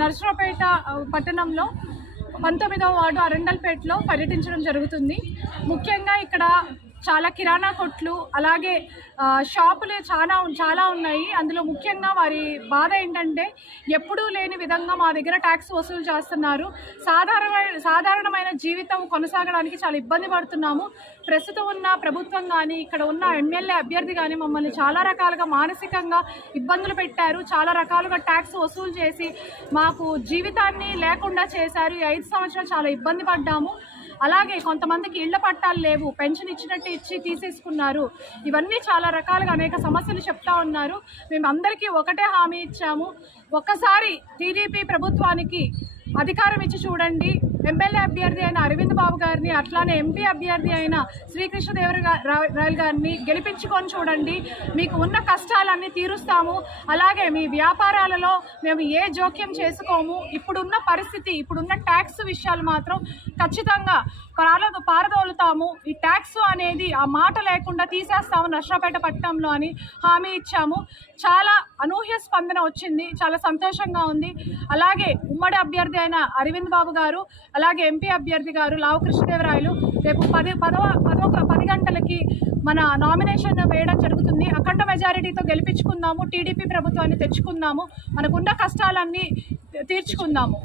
నర్సరావుపేట పట్టణంలో 19వ వార్డు అరండల్పేటలో పర్యటించడం జరుగుతుంది. ముఖ్యంగా ఇక్కడ చాలా కిరాణా కొట్లు అలాగే షాపులు చాలా ఉన్నాయి. అందులో ముఖ్యంగా వారి బాధ ఏంటంటే ఎప్పుడూ లేని విధంగా మా దగ్గర ట్యాక్స్ వసూలు చేస్తున్నారు. సాధారణమైన జీవితం కొనసాగడానికి చాలా ఇబ్బంది పడుతున్నాము. ప్రస్తుతం ఉన్న ప్రభుత్వం కానీ ఇక్కడ ఉన్న ఎమ్మెల్యే అభ్యర్థి కానీ మమ్మల్ని చాలా రకాలుగా మానసికంగా ఇబ్బందులు పెట్టారు. చాలా రకాలుగా ట్యాక్స్ వసూలు చేసి మాకు జీవితాన్ని లేకుండా చేశారు. ఈ 5 సంవత్సరాలు చాలా ఇబ్బంది పడ్డాము. అలాగే కొంతమందికి ఇళ్ల పట్టాలు లేవు, పెన్షన్ ఇచ్చినట్టు ఇచ్చి తీసేసుకున్నారు. ఇవన్నీ చాలా రకాలుగా అనేక సమస్యలు చెప్తా ఉన్నారు. మేము అందరికీ ఒకటే హామీ ఇచ్చాము, ఒక్కసారి టీడీపీ ప్రభుత్వానికి అధికారం ఇచ్చి చూడండి. ఎమ్మెల్యే అభ్యర్థి అయిన అరవింద్ బాబు గారిని అట్లానే ఎంపీ అభ్యర్థి అయిన శ్రీకృష్ణదేవరాయలు గారిని గెలిపించుకొని చూడండి. మీకు ఉన్న కష్టాలన్నీ తీరుస్తాము. అలాగే మీ వ్యాపారాలలో మేము ఏ జోక్యం చేసుకోము. ఇప్పుడున్న పరిస్థితి, ఇప్పుడున్న ట్యాక్స్ విషయాలు మాత్రం ఖచ్చితంగా పారదోలుతాము. ఈ ట్యాక్స్ అనేది ఆ మాట లేకుండా తీసేస్తాము నర్సరావుపేట పట్టణంలో అని హామీ ఇచ్చాము. చాలా అనూహ్య స్పందన వచ్చింది, చాలా సంతోషంగా ఉంది. అలాగే ఉమ్మడి అభ్యర్థి అయిన అరవింద్ బాబు గారు అలాగే ఎంపీ అభ్యర్థి గారు లావు కృష్ణదేవరాయలు రేపు 10 గంటలకి మన నామినేషన్ వేయడం జరుగుతుంది. అఖండ మెజారిటీతో గెలిపించుకుందాము, టీడీపీ ప్రభుత్వాన్ని తెచ్చుకుందాము, మనకున్న కష్టాలన్నీ తీర్చుకుందాము.